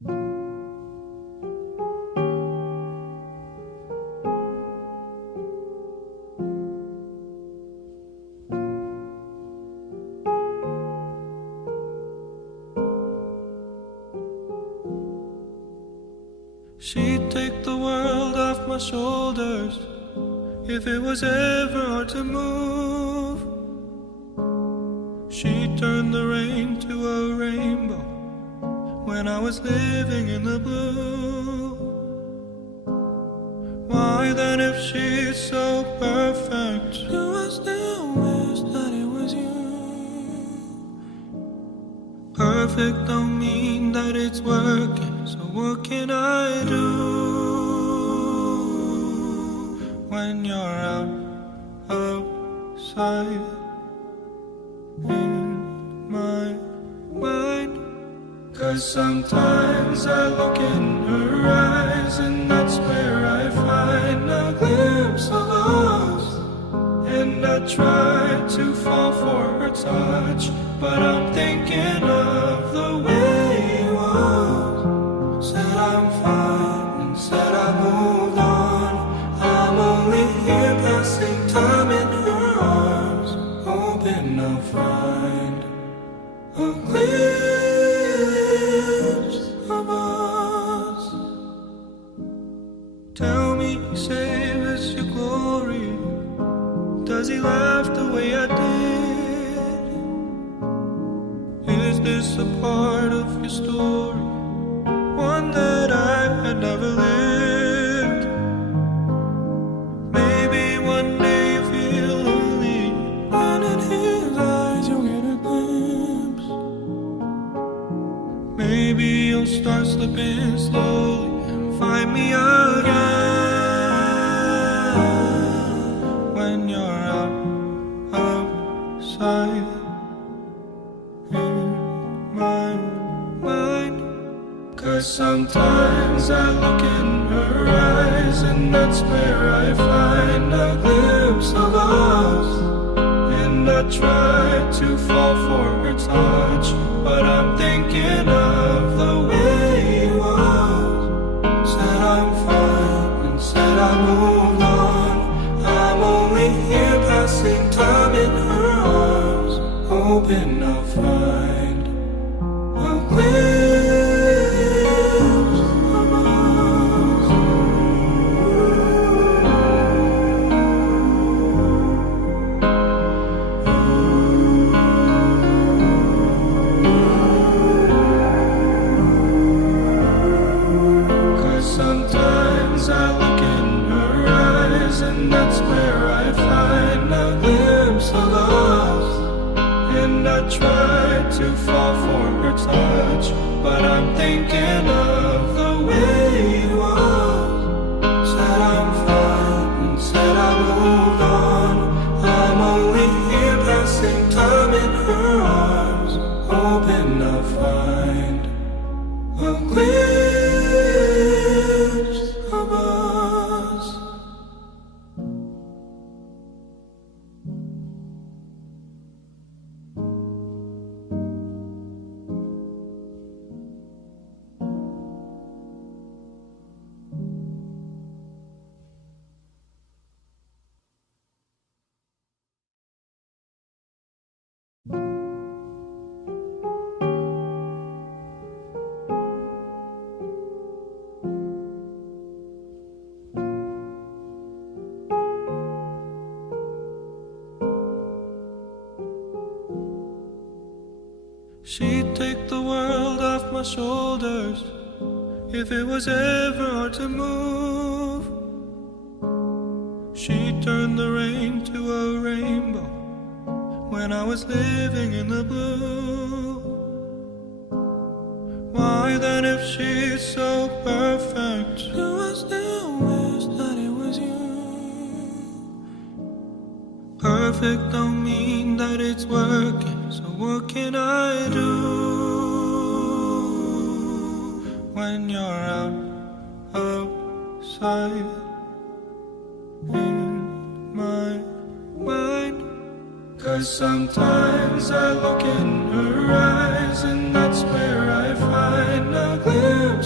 She'd take the world off my shoulders if it was ever hard to move. She'd turn the rain to a rainbow when I was living in the blue. Why then, if she's so perfect, do I still wish that it was you? Perfect don't mean that it's working, so what can I do when you're outside in my mind? 'Cause sometimes I look in her eyes, and that's where I find a glimpse of us. And I try to fall for her touch, but I'm thinking of the way it was. Said I'm fine and said I moved on. I'm only here passing time in her arms, hoping I'll find a glimpse of us. Tell me, save us your glory. Does he laugh the way I did? Is this a part of your story, one that I had never lived? Maybe one day you feel lonely, and in his eyes you'll get a glimpse. Maybe you'll start slipping slowly and find me again when you're outside in my mind. 'Cause sometimes I look in her eyes, and that's where I find a glimpse of us. And I try to fall for her touch, but I'm thinking of the way it was. Said I'm fine and said I moved on. I'm only here passing time in her arms, hoping I'll find a glimpse of us. 'Cause sometimes I look in her eyes, and that's where I find a glimpse of us. And I try to fall for her touch, but I'm thinking of the way it was. Said I'm fine and said I moved on. I'm only here passing time in her arms, hoping I'll find a glimpse of us. She'd take the world off my shoulders if it was ever hard to move. She'd turn the rain to a rainbow when I was living in the blue. Why then, if she's so perfect, do I still wish that it was you? Perfect don't mean that it's working, so what can I do when you're outside in my mind? 'Cause sometimes I look in her eyes, and that's where I find a glimpse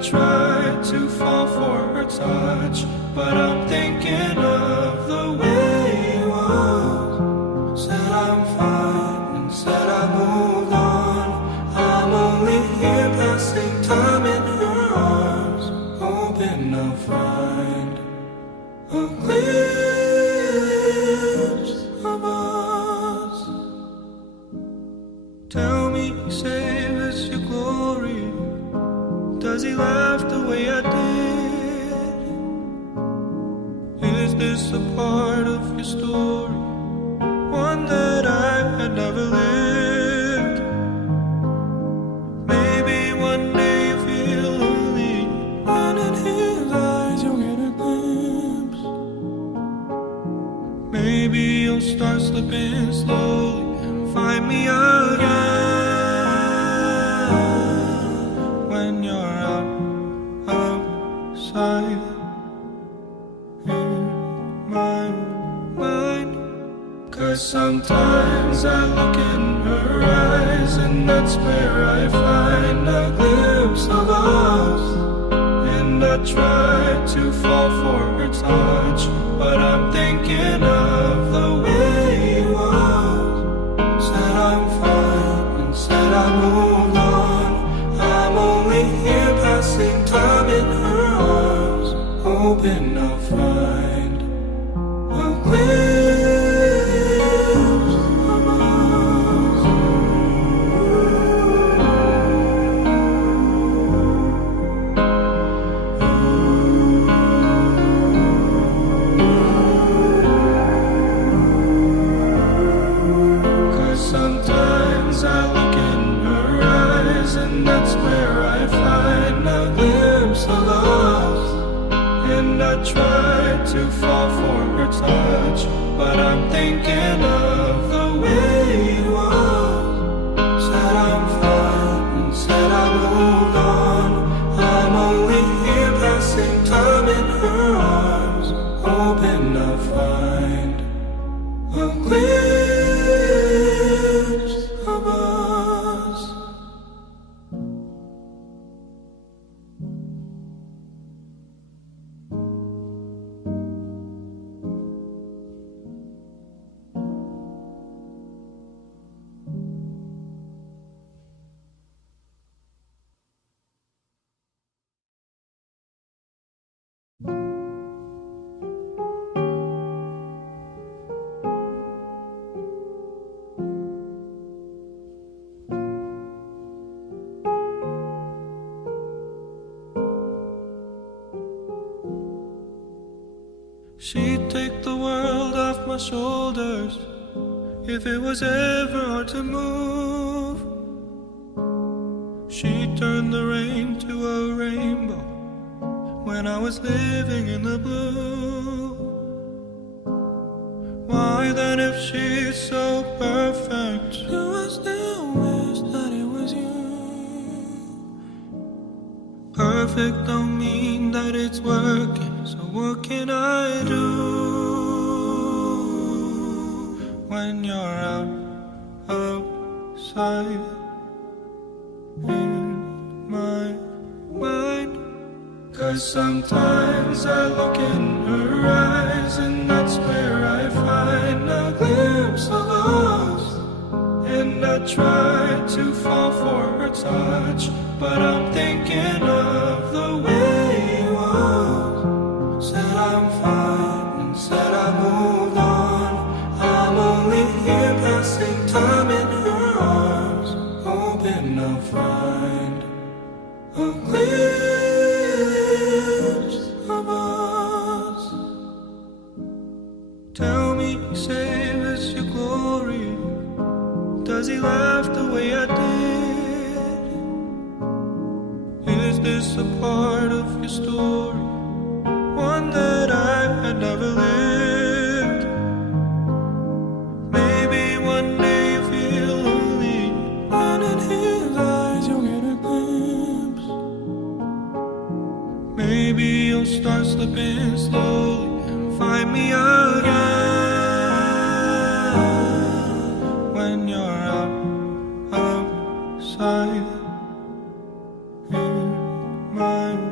try to fall for her touch, but I'm thinking of the way it was. Said I'm fine and said I moved on. I'm only here passing time in her arms, hoping I'll find a glimpse of us. Tell me, save us your glory. Does he laugh the way I did? Is this a part of your story, one that I had never lived? Maybe one day you feel lonely, and in his eyes you'll get a glimpse. Maybe you'll start slipping slowly and find me again. When you're outside in my mind, 'cause sometimes I look in her eyes, and that's where I find a glimpse of us. And I try to fall for her touch, but I'm thinking of the way it was. Said I'm fine and said I moved on. I'm only here passing time in her arms, hoping I'll find a glimpse of us. 'Cause sometimes I look in her eyes, and that's where I find a glimpse of us. And I try to fall for her touch, but I'm thinking of the way it was. Said I'm fine and said I moved on. I'm only here passing time in her arms, hoping I'll find a glimpse of us. She'd take the world off my shoulders if it was ever hard to move. She'd turn the rain to a rainbow when I was living in the blue. Why then, if she's so perfect, do I still wish that it was you? Perfect don't mean that it's working, so what can I do when you're outside in my mind? 'Cause sometimes I look in her eyes, and that's where I find a glimpse of us. And I try to fall for her touch, but I'm thinking of the way it was. Said I'm fine and said I moved on. I'm only here passing time in her arms, hoping I'll find a glimpse of us. Tell me, save us your glory. Does he laugh the way I did? Is this a part of your story, one that I had never lived? Maybe one day you feel lonely, and in his eyes you'll get a glimpse. Maybe you'll start slipping slowly and find me again when you're outside in my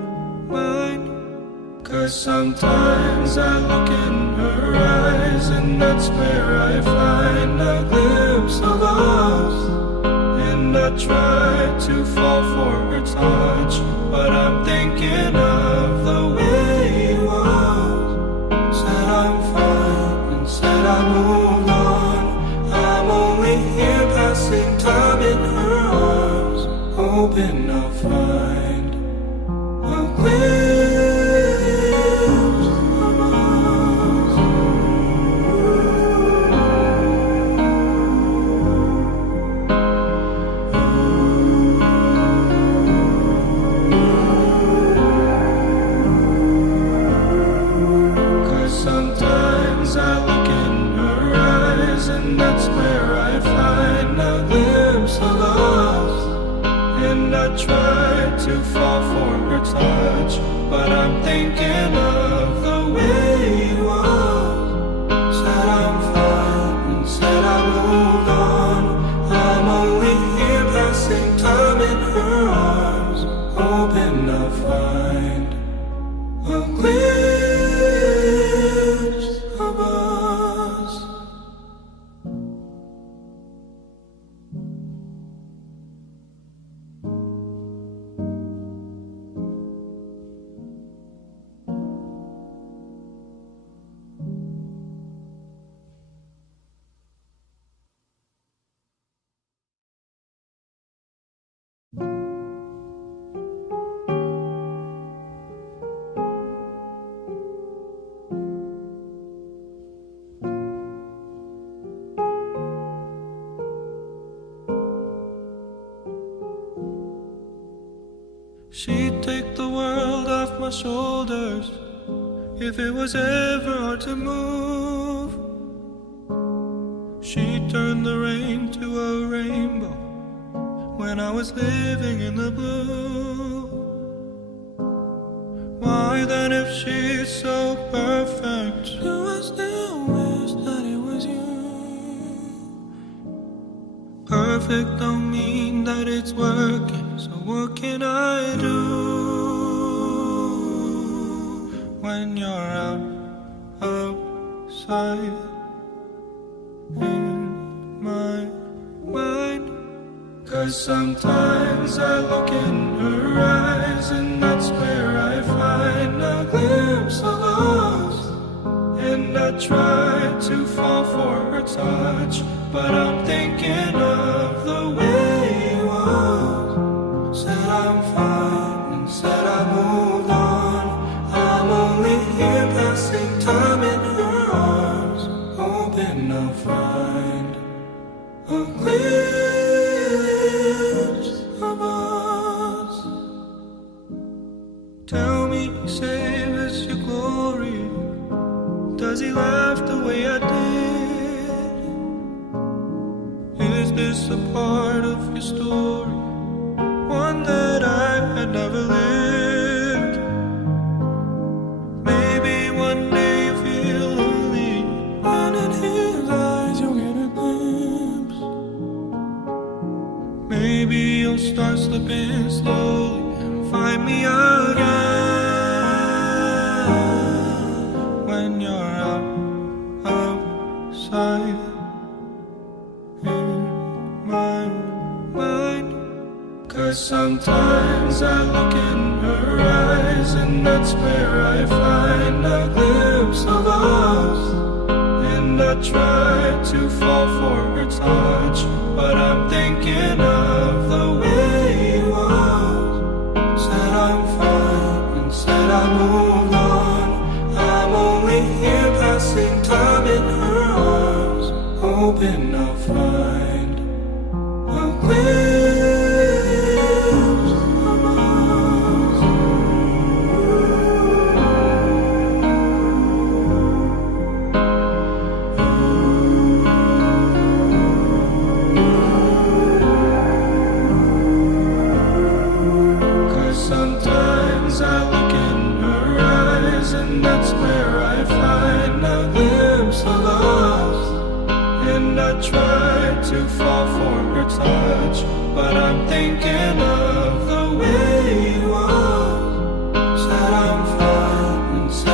'Cause sometimes I look in her eyes, and that's where I find a glimpse of us. And I try to fall for her touch, but I'm thinking of the way it was. Said I'm fine and said I moved on. I'm only here passing time in her arms, hoping I'll find a glimpse of us. 'Cause sometimes I look in her eyes, and that's where I find a glimpse of us. And I try to fall for her touch, but I'm thinking of the way it was. Said I'm fine and said I moved on. I'm only here passing time in her arms, hoping I'll find a glimpse of us. She'd take the world off my shoulders if it was ever hard to move. She'd turn the rain to a rainbow when I was living in the blue. Why then, if she's so perfect, do I still wish that it was you? Perfect don't mean that it's working, so what can I do when you're outside in my mind? 'Cause sometimes I look in her eyes, and that's where I find a glimpse of us. And I try to fall for her touch, but I'm thinking of the way it was. Said I'm fine and said I moved on. I'm only here passing time in her arms, hoping I'll find a glimpse of us. Tell me, save us your glory. Does he laugh the way I did? Is this a part of your story, one that I had never lived? Maybe one day you feel lonely, and in his eyes you'll get a glimpse. Maybe you'll start slipping slowly and find me again when you're outside in my mind. 'Cause sometimes I look in her eyes, and that's where I find a glimpse of us. And I try to fall for her touch, but I'm thinking of the way it was. Said I'm fine and said I moved on. I'm only here passing time in her arms, hoping I'll find a glimpse of us. 'Cause sometimes I look in her eyes, and that's where I find a glimpse of us. And I try to fall for her touch, but I'm thinking of the way it was. Said I'm fine and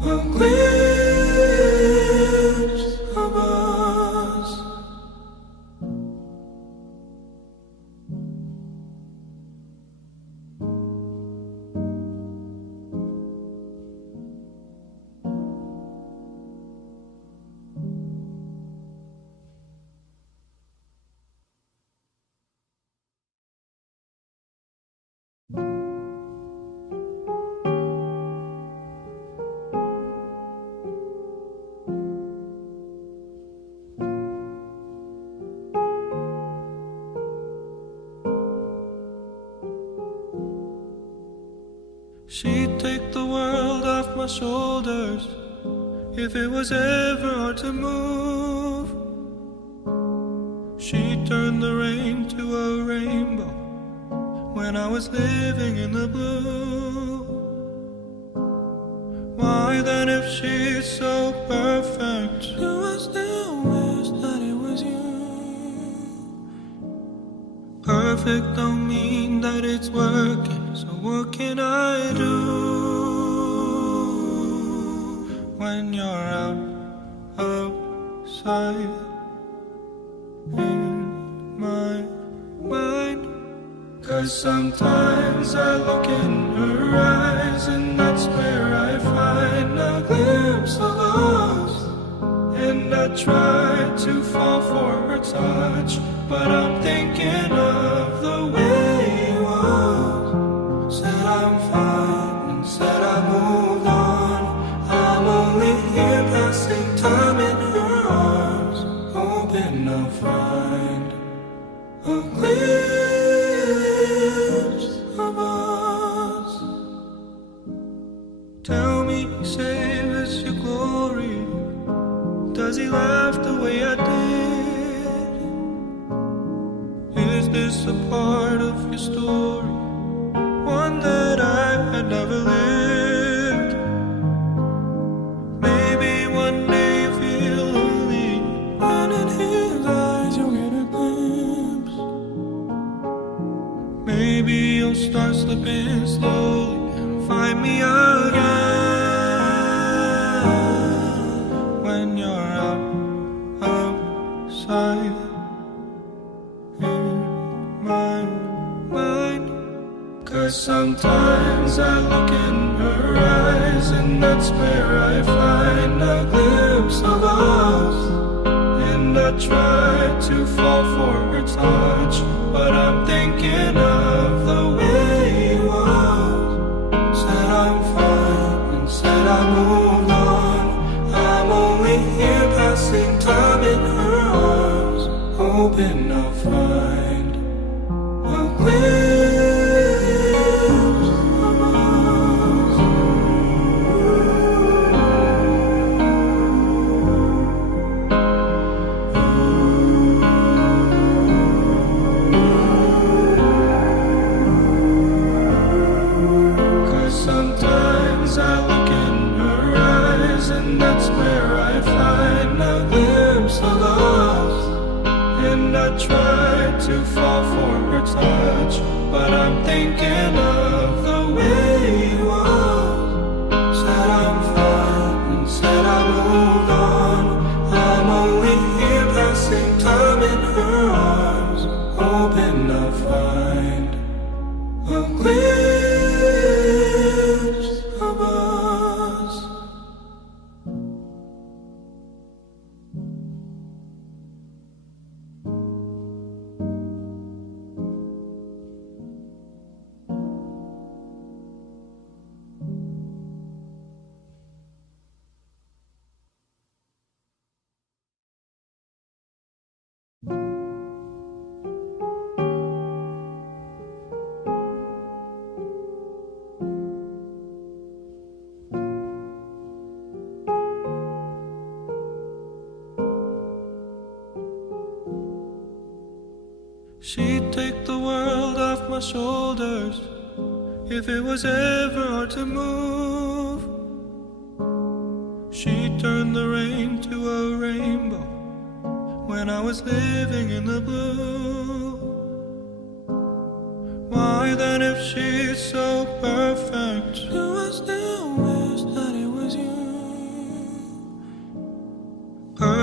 a glimpse of us. She'd take the world off my shoulders if it was ever hard to move. She'd turn the rain to a rainbow when I was living in the blue. Why then, if she's so perfect, do I still wish that it was you? Perfect don't mean that it's working, so what can I do when you're outside in my mind? 'Cause sometimes I look in her eyes, and that's where I find a glimpse of us. And I try to fall for her touch, but I'm thinking of the way you was. Said I'm fine and said I moved on. I'm only here passing time in her arms, hoping I'll find a glimpse of us. Tell me, save us your glory. Does he laugh the way I did? Is this a part of your story, one that I had never lived? Maybe one day you feel lonely, and in his eyes you'll get a glimpse. Maybe you'll start slipping slowly and find me again when you're outside in my mind. 'Cause sometimes I look in her eyes, and that's where I find a glimpse of us. And I try to fall for her touch, but I'm thinking of the way you was. Said I'm fine and said I moved on. I'm only here passing time in her arms, hoping I'll find a glimpse of us. 'Cause sometimes I look in her eyes, and that's where I find a glimpse of us. And I try to fall for her touch, but I'm thinking of the way you was. Said I'm fine and said I moved on. I'm only here passing time in her arms, hoping I'll find a glimpse of us. She'd take the world off my shoulders if it was ever hard to move. She'd turn the rain to a rainbow when I was living in the blue. Why then, if she's so perfect, do I still wish that it was you?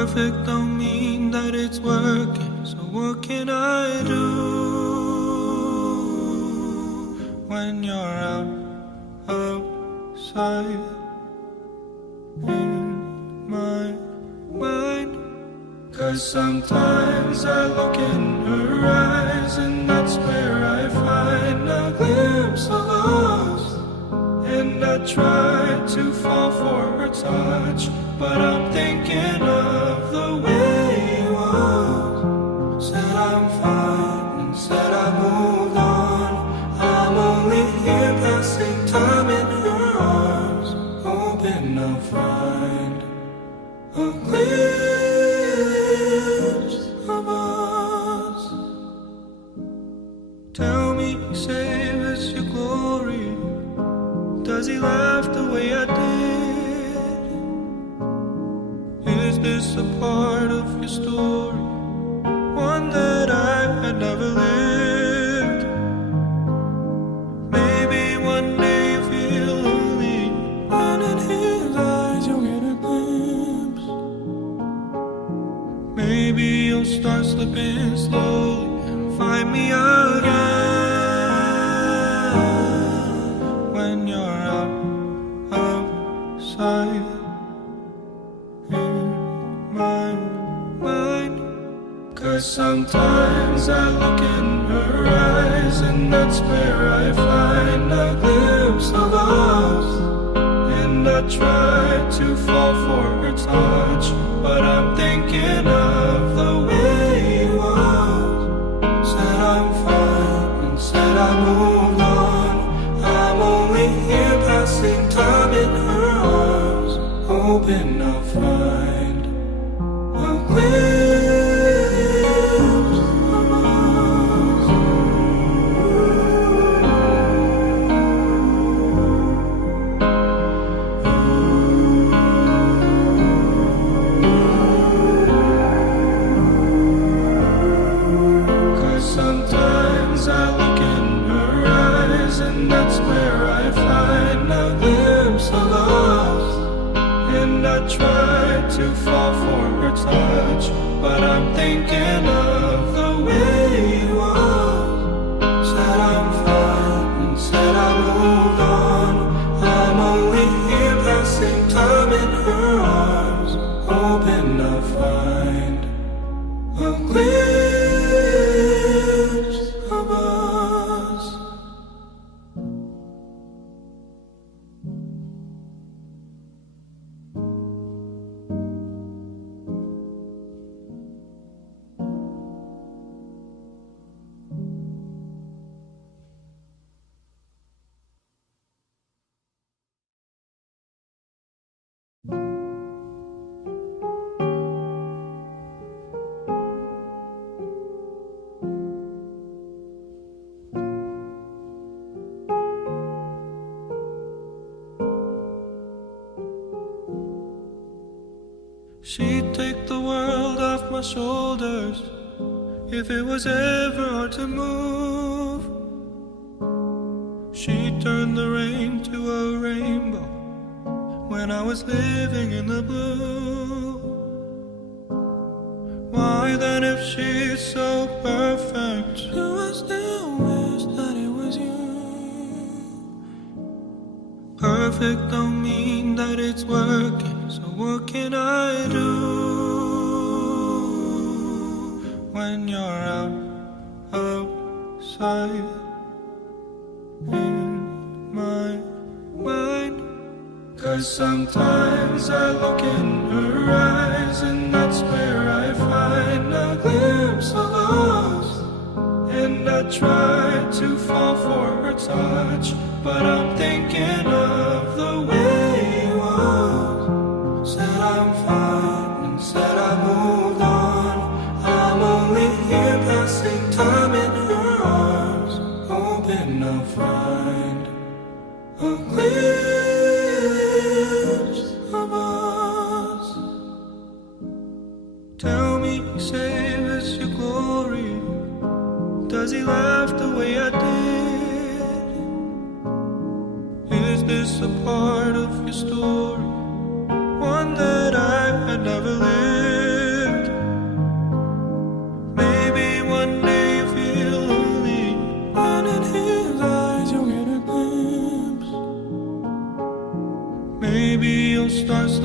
Perfect don't mean that it's working, so what can I do when you're outside in my mind? 'Cause sometimes I look in her eyes, and that's where I find a glimpse of us. And I try to fall for her touch, but I'm thinking of the way it was. Said I'm fine and said I moved on. I'm only here passing time in her arms, hoping I'll find a glimpse of us. Tell me, save us your glory. Does he laugh the way I did? Is this a part of your story, one that I had never lived? Maybe one day you feel lonely, and in his eyes you'll get a glimpse. Maybe you'll start slipping slowly and find me again. In my mind, 'cause sometimes I look in her eyes, and that's where I find a glimpse of us. And I try to fall for her touch, but I'm thinking of the way it was. Said I'm fine and said I moved on. I'm only here passing time in her arms, hoping I'll find a glimpse of us. 'Cause sometimes I look in her eyes, and that's where I find a glimpse of us. And I try to fall for her touch, but I'm thinking of the way it was. Said I'm fine and said I moved on. I'm only here passing time in her arms, hoping I'll find a glimpse of us. She'd take the world off my shoulders if it was ever hard to move. She'd turn the rain to a rainbow when I was living in the blue. Why then, if she's so perfect, do I still wish that it was you? Perfect don't mean that it's working, so what can I do when you're outside in my mind? 'Cause sometimes I look in her eyes, and that's where I find a glimpse of us. And I try to fall for her touch, but I'm thinking of the way it was. Said I'm fine and said I moved on. I'm only here passing time in her arms, hoping I'll find a glimpse of us. Tell me, save us your glory. Does he laugh the way I did? Is this a part of your story, one that I had never lived?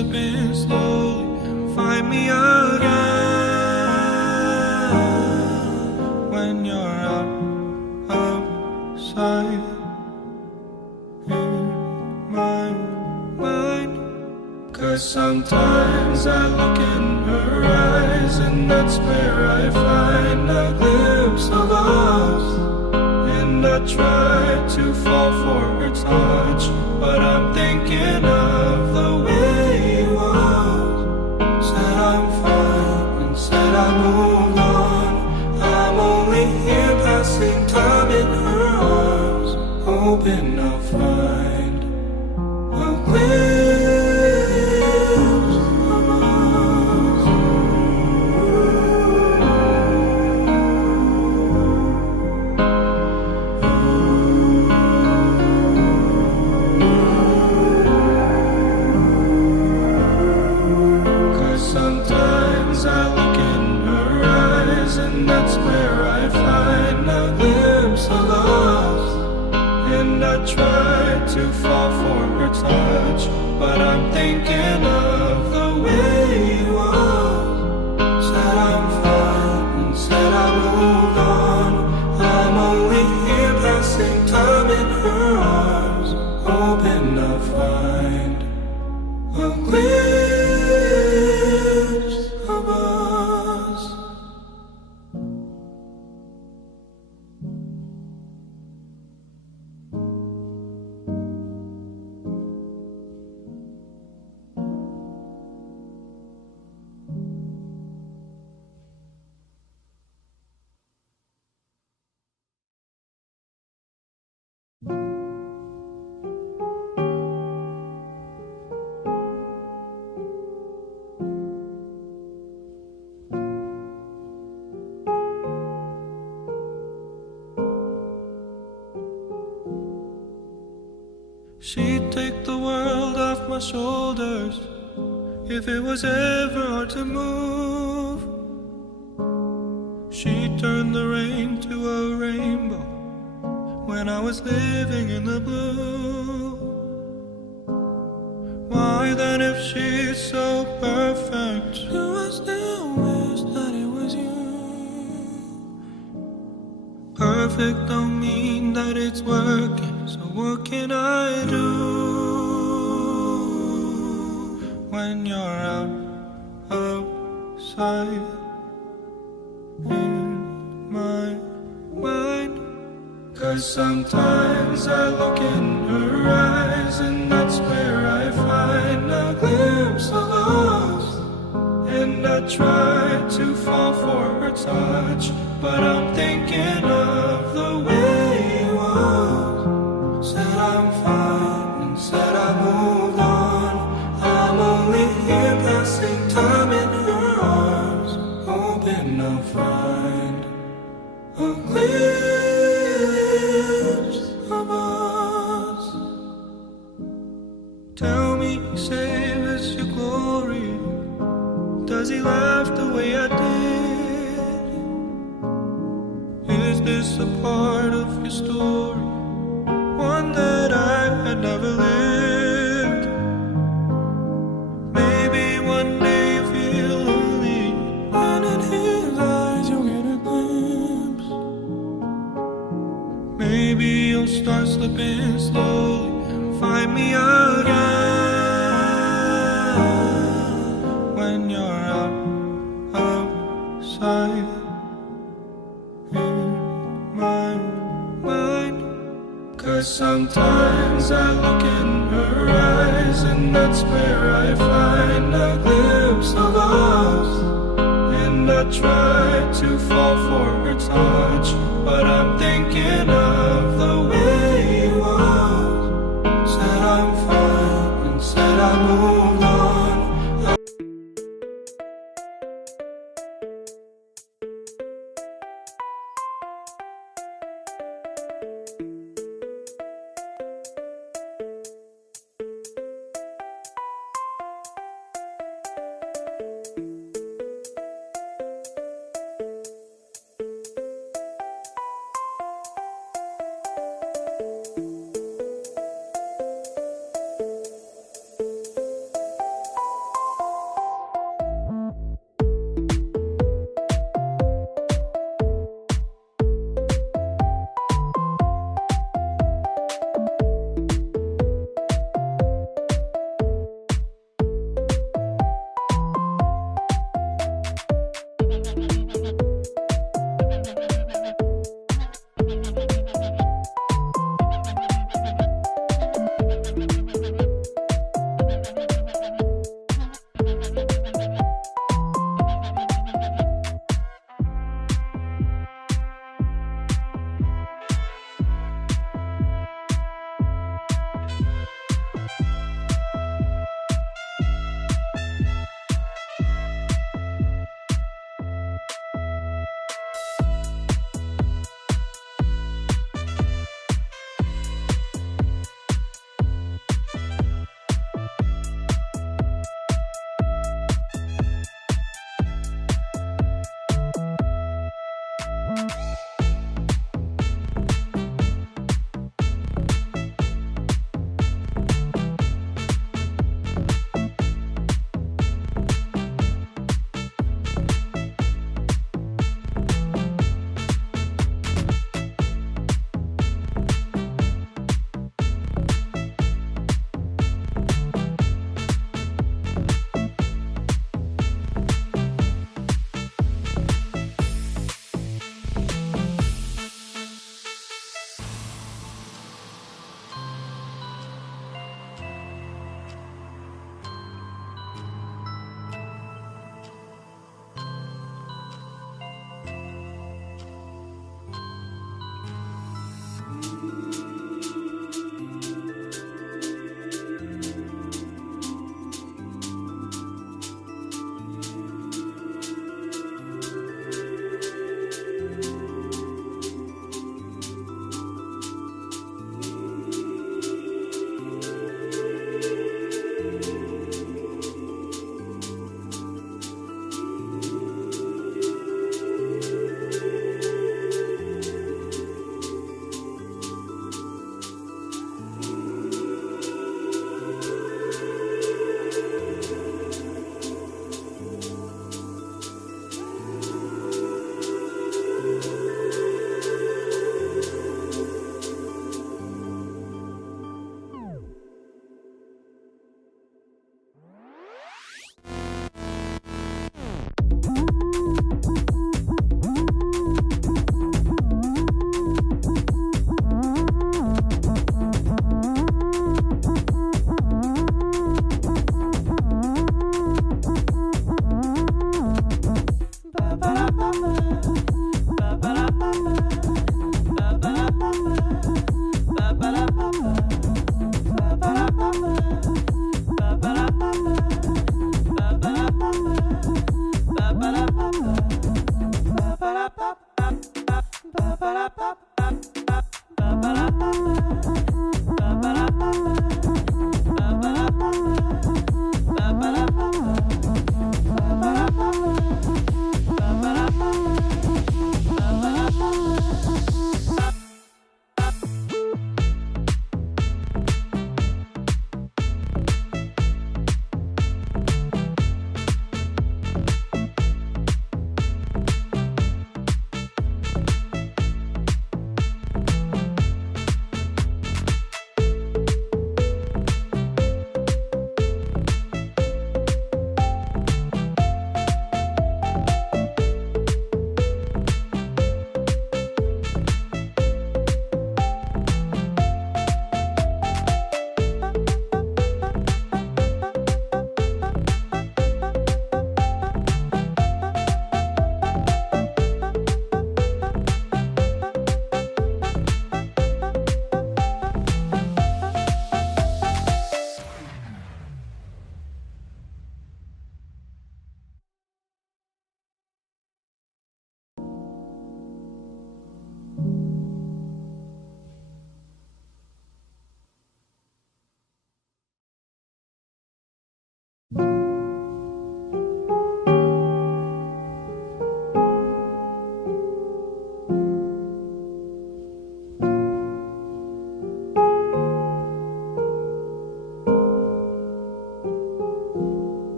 slip in slowly and find me again when you're outside in my mind. 'Cause sometimes I look in her eyes, and that's where I find a glimpse of us. And I try to fall for her touch, but I'm thinking of the way he was. Said I'm fine and said I moved on. I'm only here passing time in her arms, hoping I'll find a glimpse of us. 'Cause sometimes I look in her eyes, and that's where I find a glimpse of us. And I try to fall for her touch, but I'm thinking of the way he was. Said I'm fine and said I moved on. I'm only here passing time in her arms, hoping I'll find a glimpse of us. She'd take the world off my shoulders if it was ever hard to move. She'd turn the rain to a rainbow when I was living in the blue. Why then, if she's so perfect, do I still wish that it was you? Perfect don't mean that it's working, so what can I do when you're outside in my mind? 'Cause sometimes I look in her eyes, and that's where I find a glimpse of us. And I try to fall for her touch, but I'm thinking of the way he was. Said I'm fine and said I moved on. I'm only here passing time in her arms, hoping I'll find a glimpse of us. Tell me, save us your glory. Does he laugh the way I did? Is this a part of your story, one that I had never lived? Maybe one day you feel lonely, and in his eyes you'll get a glimpse. Maybe you'll start slipping slowly and find me again when you're outside in my mind. 'Cause sometimes I look in her eyes, and that's where I find a glimpse of us. And I try to fall for her touch, but I'm thinking of the way he was. Said I'm fine and said I moved on.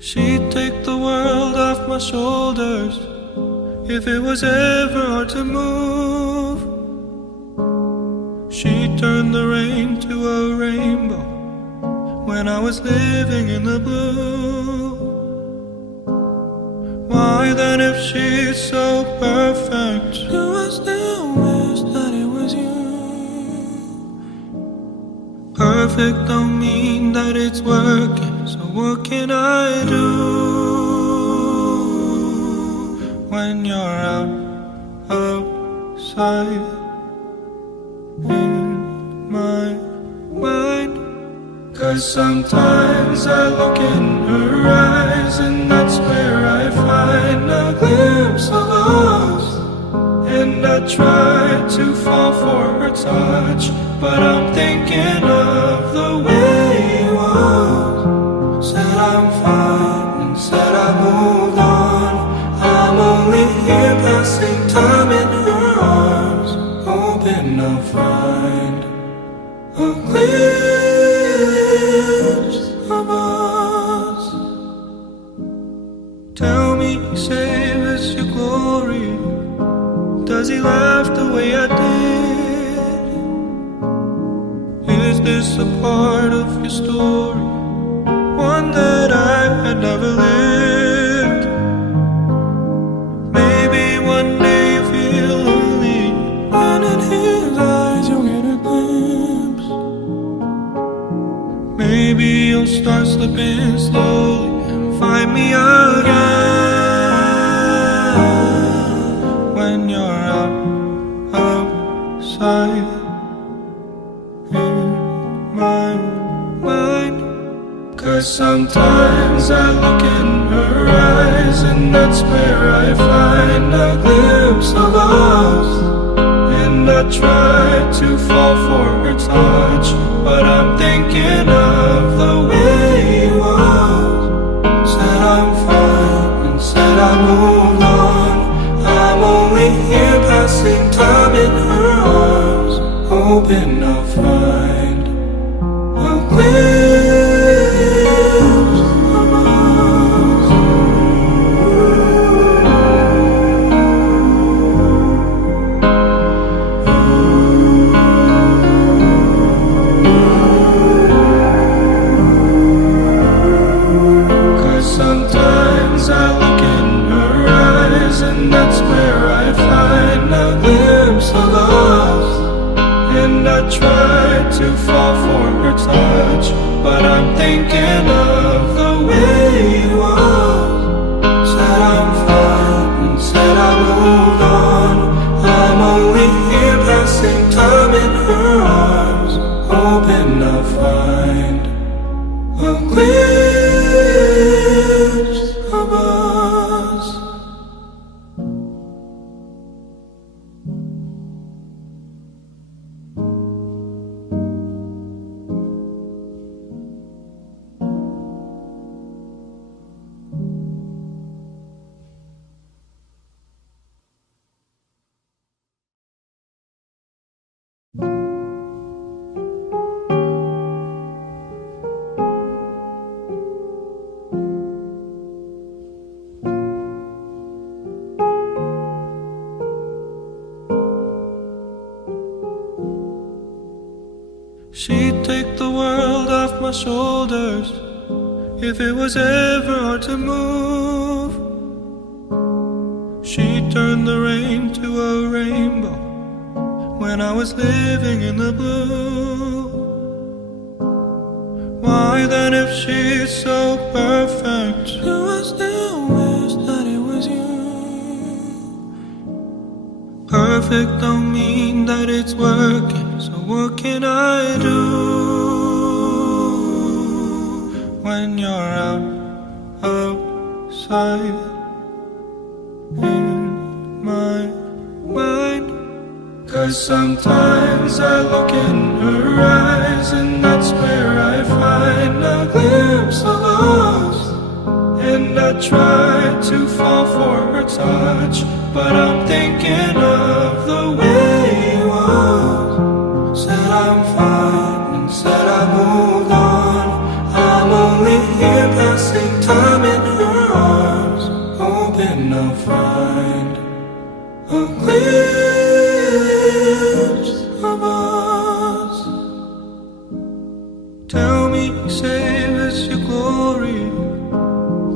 She'd take the world off my shoulders if it was ever hard to move. She'd turn the rain to a rainbow when I was living in the blue. Why then, if she's so perfect, do I still wish that it was you? Perfect don't mean that it's working, so what can I do when you're outside in my mind? 'Cause sometimes I look in her eyes, and that's where I find a glimpse of us. And I try to fall for her touch, but I'm thinking of the way it was. Said I'm fine and said I moved on. I'm only here passing time in her arms, hoping I'll find a glimpse of us. Tell me, save us your glory. Does he laugh the way I did? Is this a part of your story, one that I had never lived? Maybe one day you feel lonely, and in his eyes you'll get a glimpse. Maybe you'll start slipping slowly and find me again when you're outside in my mind. 'Cause sometimes I look in her eyes, and that's where I find a glimpse of us. And I try to fall for her touch, but I'm thinking of the way it was. Said I'm fine and said I moved on. I'm only here passing time in her arms, hoping I'll find a glimpse of us. 'Cause sometimes I look in her eyes, and that's where I find a glimpse of us. And I try to fall for her touch, but I'm thinking of the way it was. Said I'm fine and said I moved on. I'm only here passing time in her arms, hoping I'll find a glimpse of us. She'd take the world off my shoulders if it was ever hard to move. She'd turn the rain to a rainbow when I was living in the blue. Why then, if she's so perfect, do I still wish that it was you? Perfect don't mean that it's working, so what can I do when you're outside in my mind? 'Cause sometimes I look in her eyes, and that's where I find a glimpse of us. And I try to fall for her touch, but I'm thinking of the way it was. Said I'm fine and said I moved on. I'm only here passing time in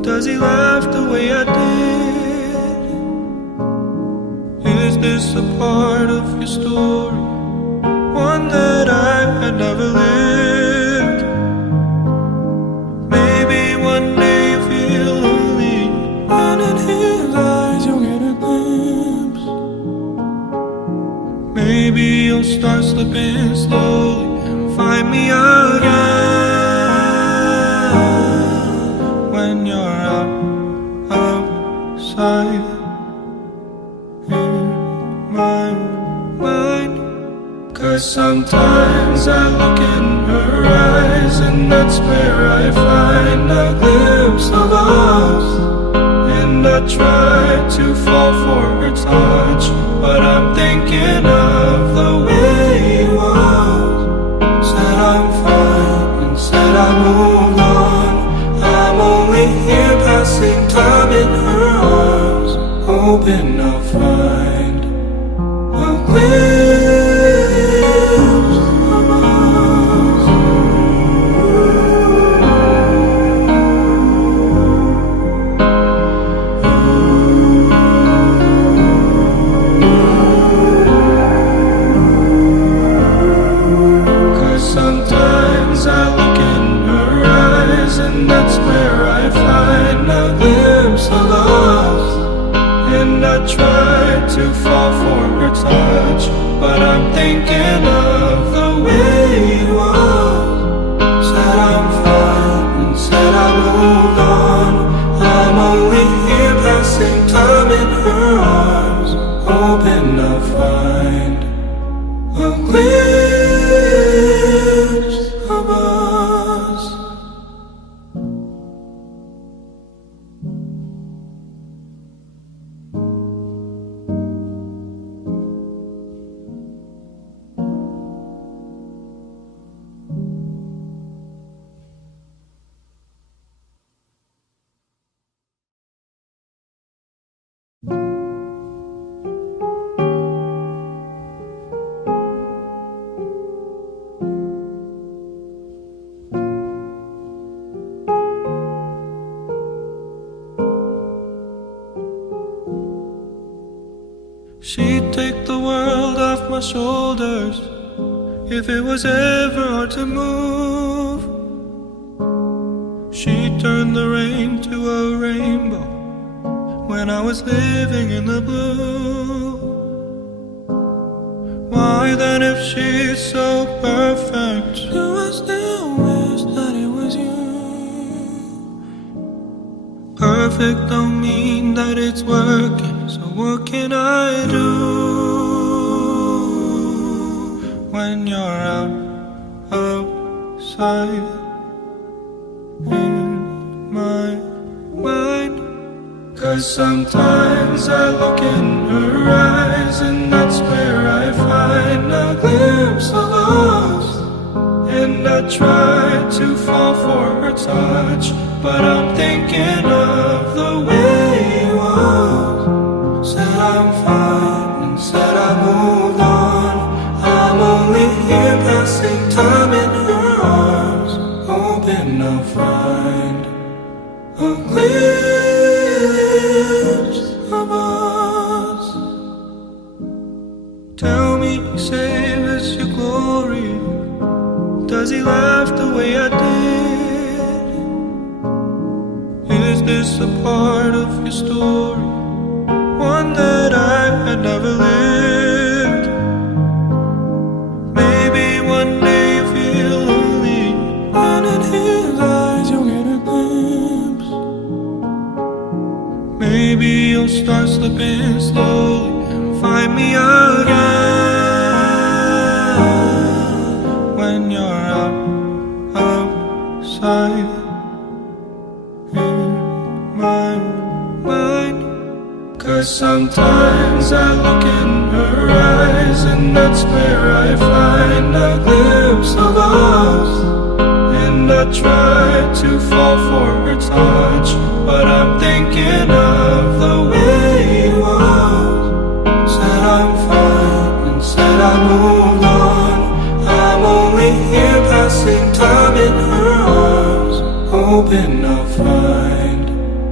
Does he laugh the way I did? Is this a part of your story? One that I had never lived. Maybe one day you feel lonely, and in his eyes you'll get a glimpse. Maybe you'll start slipping slowly and find me again when you're outside in my mind. 'Cause sometimes I look in her eyes, and that's where I find a glimpse of us. And I try to fall for her touch, but I'm thinking of the way he was. Said I'm fine and said I moved on. I'm only here passing time in her arms, hoping I'll find a glimpse of us. 'Cause sometimes I look in her eyes, and that's where I find a glimpse of us. And I try to fall for her touch, but I'm thinking of the way he was. Said I'm fine and said I moved on. I'm only here passing time in her arms, hoping I'll find a glimpse of us. She'd take the world off my shoulders if it was ever hard to move. She'd turn the rain to a rainbow when I was living in the blue. Why then, if she's so perfect, do I still wish that it was you? Perfect don't mean that it's working, so what can I do when you're outside in my mind? 'Cause sometimes I look in her eyes, and that's where I find a glimpse of us. And I try to fall for her touch, but I'm thinking of the way he was. Said I'm fine and said I moved on. I'm only here passing time in her arms, hoping I'll find a glimpse of us. Tell me, save us your glory. Does he laugh the way I did? Is this a part of your story? One that I had never lived. Maybe one day you feel lonely, and in his eyes you'll get a glimpse. Maybe you'll start slipping slowly and find me again when you're outside in my mind. 'Cause sometimes I look in her eyes, and that's where I find a glimpse of us. And I try to fall for her touch, but I'm thinking of the way he was. Said I'm fine and said I moved on. I'm only here passing time in her arms, hoping I'll find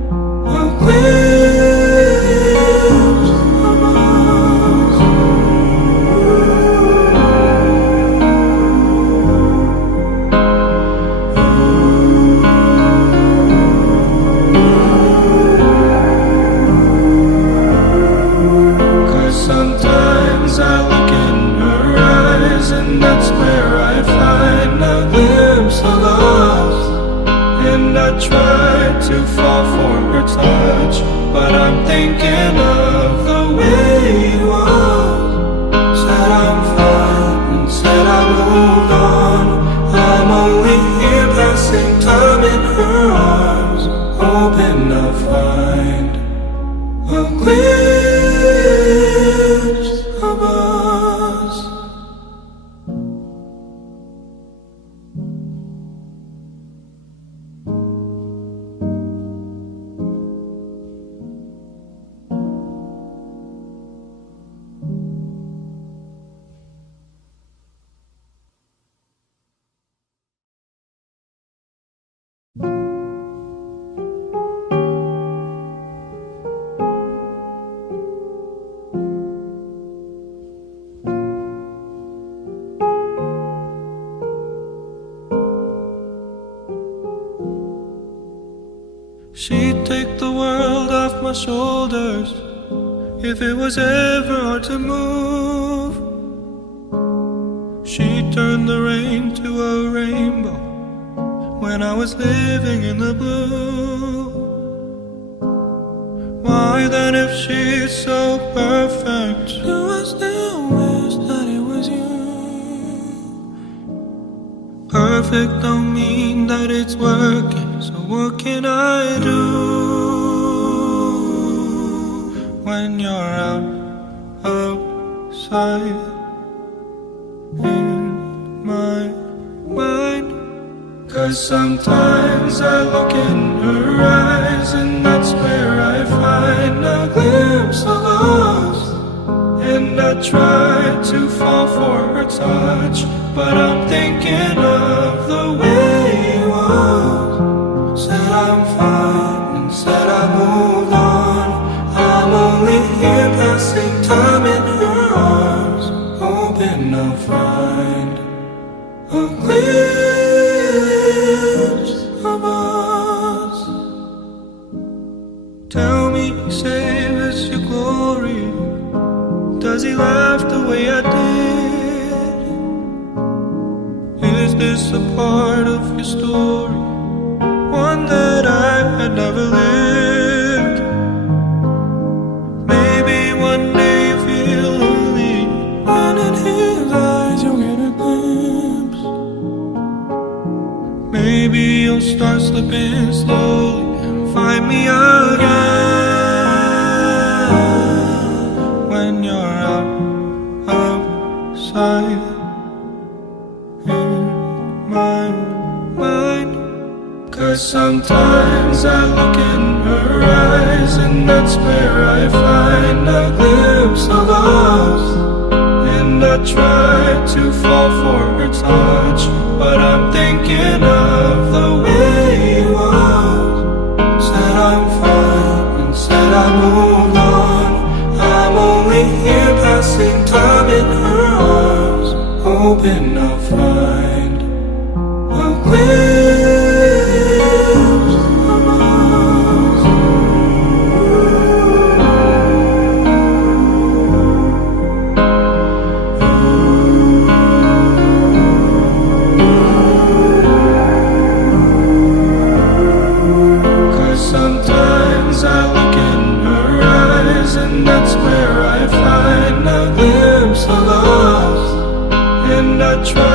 glimpse of us. 'Cause sometimes I look in her eyes, and that's where I find a glimpse of us. And I try to fall for her touch, but I'm thinking of the way you are. Said I'm fine and said I moved on. I'm only here passing time in her arms, hoping I'll find a glimpse of us. She'd take the world off my shoulders if it was ever hard to move. She'd turn the rain to a rainbow when I was living in the blue. Why then, if she's so perfect, do I still wish that it was you? Perfect don't mean that it's working, so what can I do when you're outside in my mind? 'Cause sometimes I look in her eyes, and that's where I find a glimpse of us. And I try to fall for her touch, but I'm thinking of the way you are. Said I'm fine and said I moved on. I'm only here passing time in her arms, hoping I'll find a glimpse of us. Tell me, save us your glory. Does he laugh the way I did? Is this a part of your story, one that I had never lived? Maybe one day you feel lonely, and in his eyes you'll get a glimpse. Maybe you'll start slipping slowly and find me again when you're outside in my mind. 'Cause sometimes I look in her eyes, and that's where I find a glimpse of us. And I try to fall for her touch, but I'm thinking of the way you are. Said I'm fine and said I moved on. I'm only here passing time in her arms, hoping I'll find a glimpse of us. 'Cause sometimes I look in her eyes, and that's where I find a glimpse of us. And I try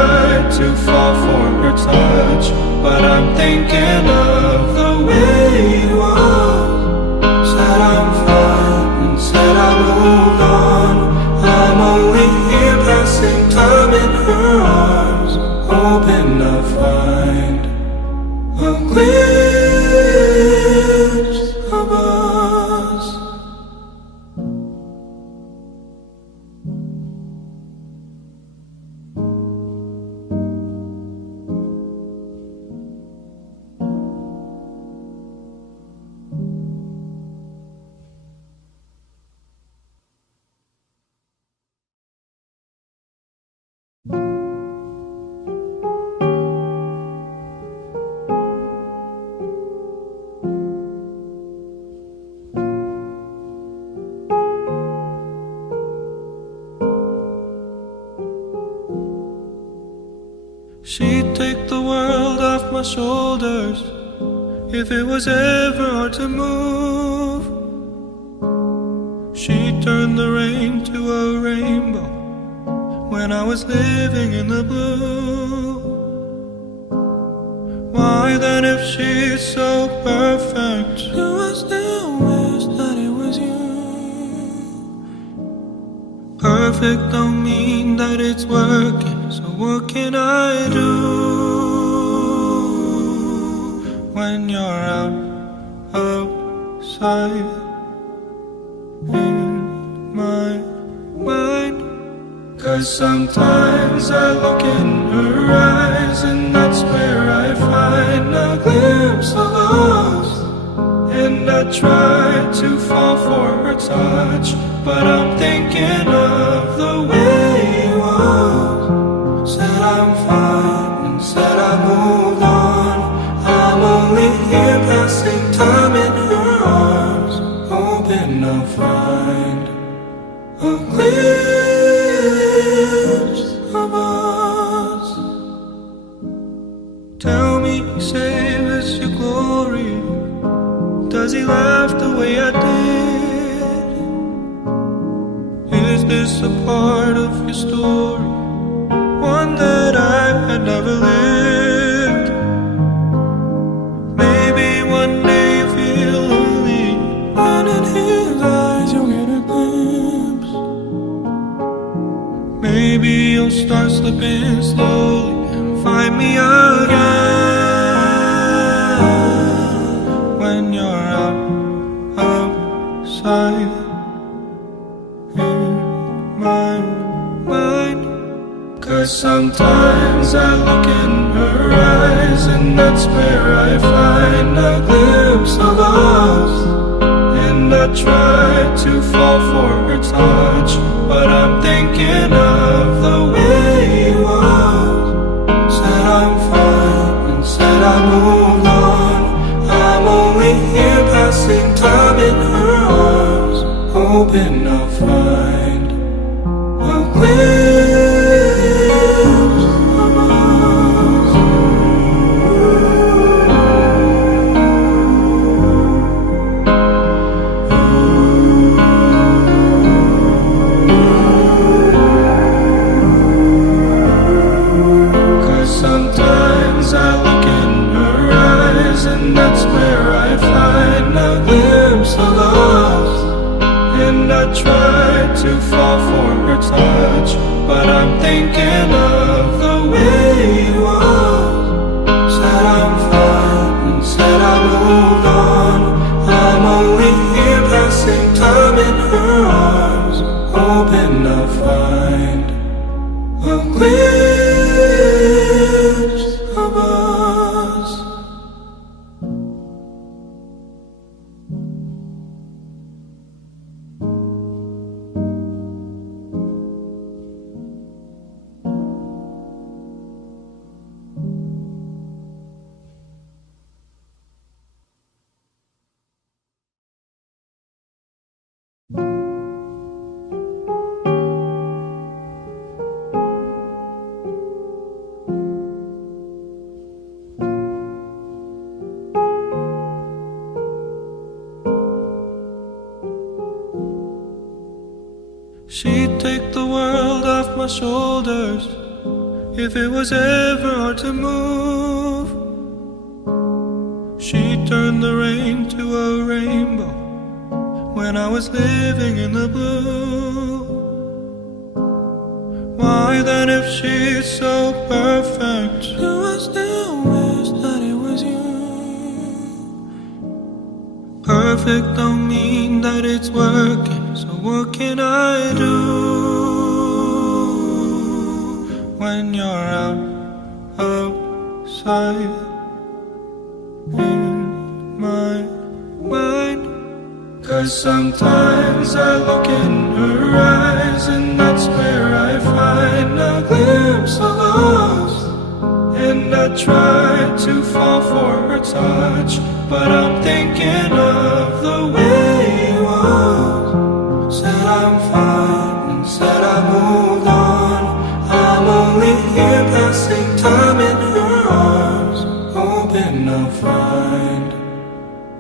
She'd take the world off my shoulders if it was ever hard to move. She'd turn the rain to a rainbow when I was living in the blue. Why then, if she's so perfect, do I still wish that it was you? Perfect don't mean that it's working, so what can I do when you're outside in my mind? 'Cause sometimes I look in her eyes, and that's where I find a glimpse of us. And I try to fall for her touch, but I'm thinking of the way you was. Said I'm fine and said I moved on. I'm only here passing time in her arms, hoping I'll find a glimpse of us. Tell me, save us your glory. Does he laugh the way I did? Is this a part of your story, one that I had never lived? Maybe one day you feel lonely, and in his eyes you'll get a glimpse. Maybe you'll start slipping slowly and find me again when you're outside in my mind. 'Cause sometimes I look in her eyes, and that's where I find a glimpse of us. And I try to fall for her touch, but I'm thinking of the way you was. Said I'm fine and said I moved on. I'm only here passing time in her arms, hoping I'll find a glimpse of us. 'Cause sometimes I look in her eyes, and that's where I find a glimpse of us. And I try to fall for her touch, but I'm thinking of the way you was. Said I'm fine and said I moved on. I'm only here passing time in her arms, hoping I'll find a glimpse of us. She'd take the world off my shoulders if it was ever hard to move. She'd turn the rain to a rainbow when I was living in the blue. Why then, if she's so perfect, do I still wish that it was you? Perfect don't mean that it's working, so what can I do when you're outside in my mind? 'Cause sometimes I look in her eyes, and that's where I find a glimpse of us. And I try to fall for her touch, but I'm thinking of the way you was. Said I'm fine and said I moved on. I'm only here passing time in her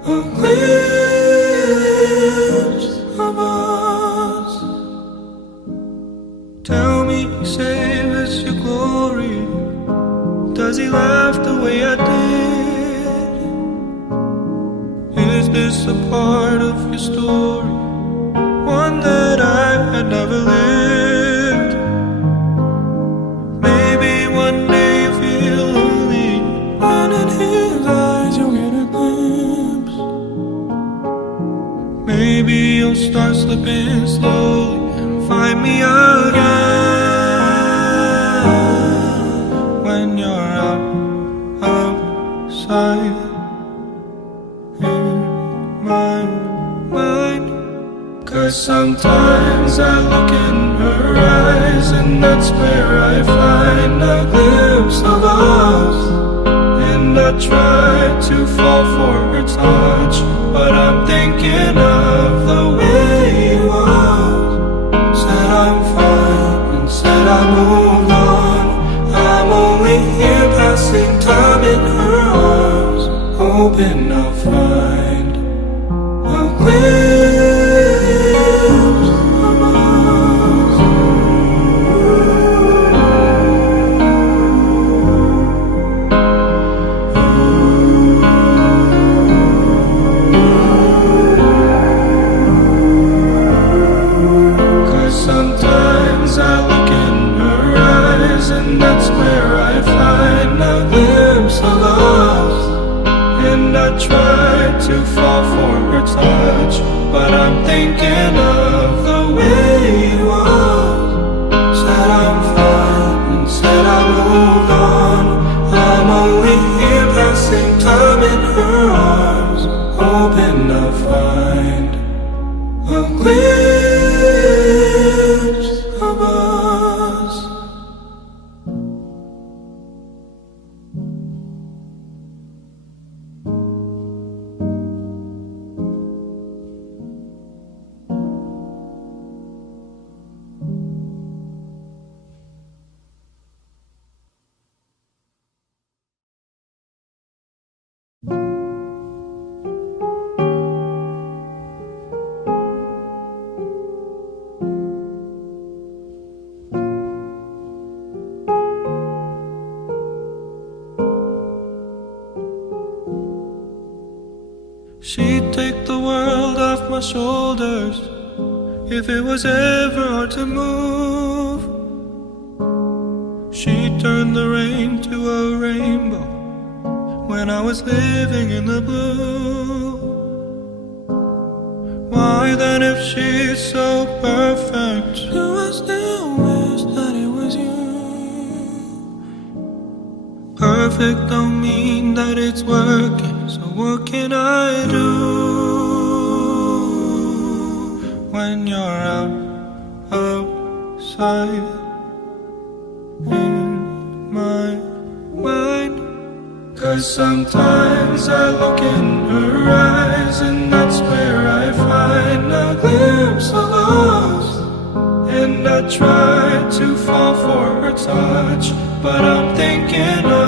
a glimpse of us. Tell me, save us your glory. Does he laugh the way I did? Is this a part of your story, one that I had never lived? Maybe one day you feel lonely, and in his eyes you'll get a glimpse. Maybe you'll start slipping slowly and find me again when you're outside in my mind. 'Cause sometimes I look in her eyes, and that's where I find a glimpse of us. And I try to fall for her touch, but I'm thinking of the way you was. Said I'm fine and said I moved on. I'm only here passing time in her arms, hoping I'll find a glimpse of us. 'Cause sometimes I look in her eyes, and that's where I find a glimpse of us. And I try to fall for her touch, but I'm thinking of the way you was. Said I'm fine and said I moved on. I'm only here passing time in her arms, hoping I'll find a glimpse of us. She'd take the world off my shoulders if it was ever hard to move. She'd turn the rain to a rainbow when I was living in the blue. Why then, if she's so perfect, do I still wish that it was you? Perfect don't mean that it's working, so what can I do when you're outside in my mind? 'Cause sometimes I look in her eyes, and that's where I find a glimpse of us. And I try to fall for her touch, but I'm thinking